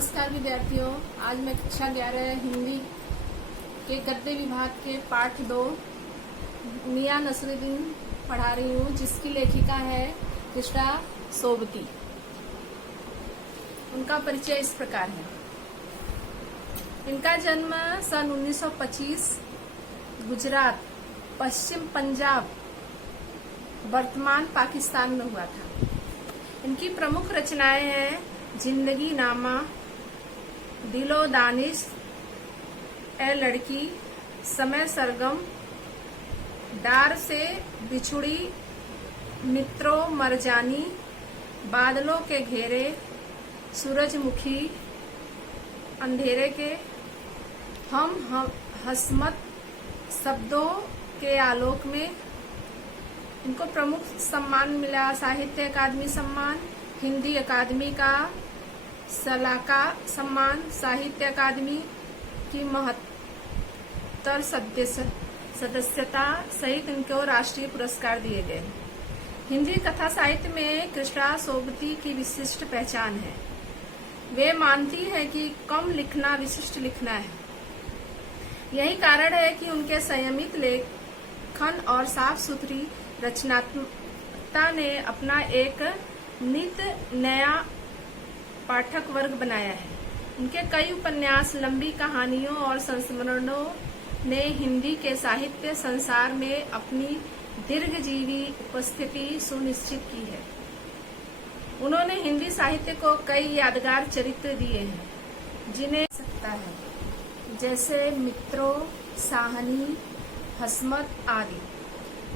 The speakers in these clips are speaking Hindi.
नमस्कार विद्यार्थियों, आज मैं कक्षा 11 हिंदी के गद्य विभाग के पाठ 2 मियां नसरुद्दीन पढ़ा रही हूँ, जिसकी लेखिका है कृष्णा सोबती। उनका परिचय इस प्रकार है। इनका जन्म सन 1925 गुजरात, पश्चिम पंजाब, वर्तमान पाकिस्तान में हुआ था। इनकी प्रमुख रचनाएं हैं जिंदगी नामा, दिलो दानिश, ए लड़की, समय सरगम, डार से बिछुड़ी, मित्रों मरजानी, बादलों के घेरे, सूरजमुखी, अंधेरे के, हम हसमत, शब्दों के आलोक में। इनको प्रमुख सम्मान मिला साहित्य अकादमी सम्मान, हिंदी अकादमी का सलाका सम्मान, साहित्य अकादमी की महत्तर सदस्यता सहित इनको राष्ट्रीय पुरस्कार दिए गए। हिंदी कथा साहित्य में कृष्णा सोबती की विशिष्ट पहचान है। वे मानती है कि कम लिखना विशिष्ट लिखना है। यही कारण है कि उनके संयमित लेखन और साफ सुथरी रचनात्मकता ने अपना एक नित नया पाठक वर्ग बनाया है। उनके कई उपन्यास, लंबी कहानियों और संस्मरणों ने हिंदी के साहित्य संसार में अपनी दीर्घजीवी उपस्थिति सुनिश्चित की है। उन्होंने हिंदी साहित्य को कई यादगार चरित्र दिए हैं, जिन्हें सकता है, जैसे मित्रों, साहनी, हसमत आदि।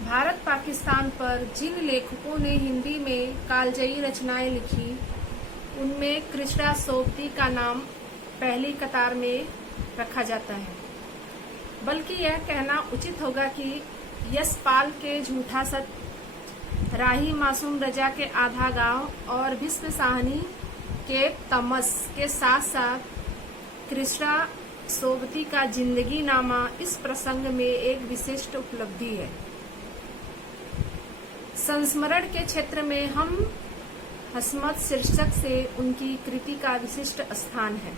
भारत पाकिस्तान पर जिन लेखकों ने हिंदी में कालजयी रचनाएं लिखी, उनमें कृष्णा सोबती का नाम पहली कतार में रखा जाता है। बल्कि यह कहना उचित होगा कि यशपाल के झूठा सच, राही मासूम रजा के आधा गांव और भीष्म साहनी के तमस के साथ साथ कृष्णा सोबती का जिंदगी नामा इस प्रसंग में एक विशिष्ट उपलब्धि है। संस्मरण के क्षेत्र में हम हसमत शीर्षक से उनकी कृति का विशिष्ट स्थान है।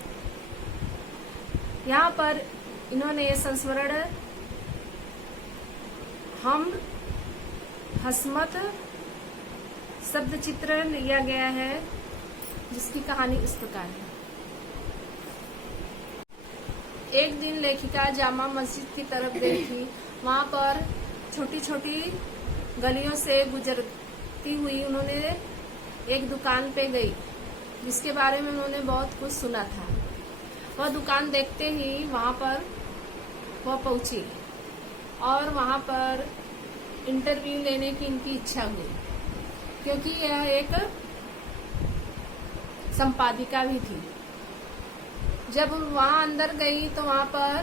यहाँ पर इन्होंने संस्मरण हम हसमत शब्द चित्र लिया गया है, जिसकी कहानी इस प्रकार है। एक दिन लेखिका जामा मस्जिद की तरफ गई थी। वहां पर छोटी छोटी गलियों से गुजरती हुई उन्होंने एक दुकान पे गई, जिसके बारे में उन्होंने बहुत कुछ सुना था। वह दुकान देखते ही वहां पर वह पहुंची और वहां पर इंटरव्यू लेने की इनकी इच्छा हुई, क्योंकि यह एक संपादिका भी थी। जब वहां अंदर गई तो वहां पर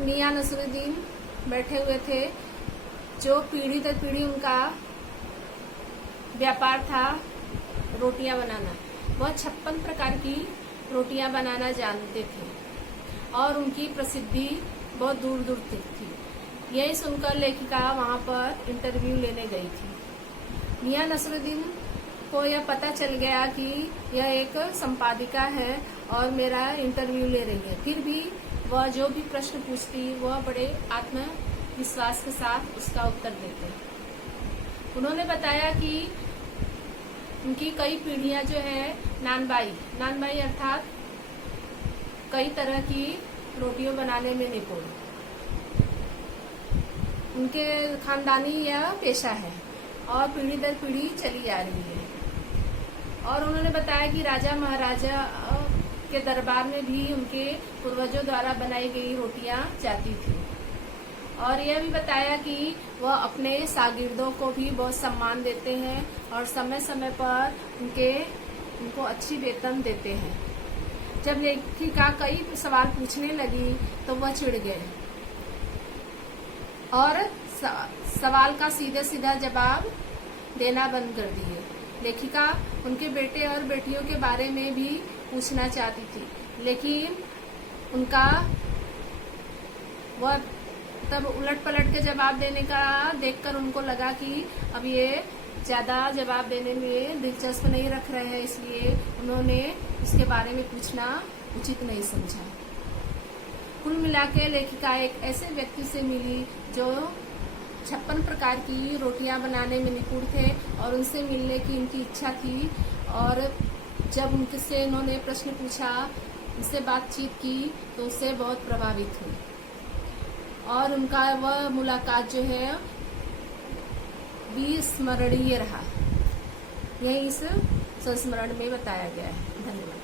मियां नसरुद्दीन बैठे हुए थे, जो पीढ़ी दर पीढ़ी उनका व्यापार था रोटियां बनाना। वह 56 प्रकार की रोटियां बनाना जानते थे और उनकी प्रसिद्धि बहुत दूर दूर तक थी। यही सुनकर लेखिका वहां पर इंटरव्यू लेने गई थी। मियां नसरुद्दीन को यह पता चल गया कि यह एक संपादिका है और मेरा इंटरव्यू ले रही है। फिर भी वह जो भी प्रश्न पूछती, वह बड़े आत्मविश्वास के साथ उसका उत्तर देते। उन्होंने बताया कि उनकी कई पीढ़ियां जो है नानबाई अर्थात कई तरह की रोटियों बनाने में निपुण, उनके खानदानी यह पेशा है और पीढ़ी दर पीढ़ी चली आ रही है। और उन्होंने बताया कि राजा महाराजा के दरबार में भी उनके पूर्वजों द्वारा बनाई गई रोटियां जाती थी। और यह भी बताया कि वह अपने शागिर्दों को भी बहुत सम्मान देते हैं और समय समय पर उनको अच्छी वेतन देते हैं। जब लेखिका कई सवाल पूछने लगी तो वह चिढ़ गए और सवाल का सीधा सीधा जवाब देना बंद कर दिए। लेखिका उनके बेटे और बेटियों के बारे में भी पूछना चाहती थी, लेकिन उनका वह तब उलट पलट के जवाब देने का देखकर उनको लगा कि अब ये ज़्यादा जवाब देने में दिलचस्प नहीं रख रहे हैं, इसलिए उन्होंने उसके बारे में पूछना उचित नहीं समझा। कुल मिला के लेखिका एक ऐसे व्यक्ति से मिली जो 56 प्रकार की रोटियां बनाने में निपुण थे और उनसे मिलने की इनकी इच्छा थी। और जब उनसे इन्होंने प्रश्न पूछा, उनसे बातचीत की, तो उससे बहुत प्रभावित हुई और उनका वह मुलाकात जो है भी स्मरणीय रहा। यही इस संस्मरण में बताया गया है। धन्यवाद।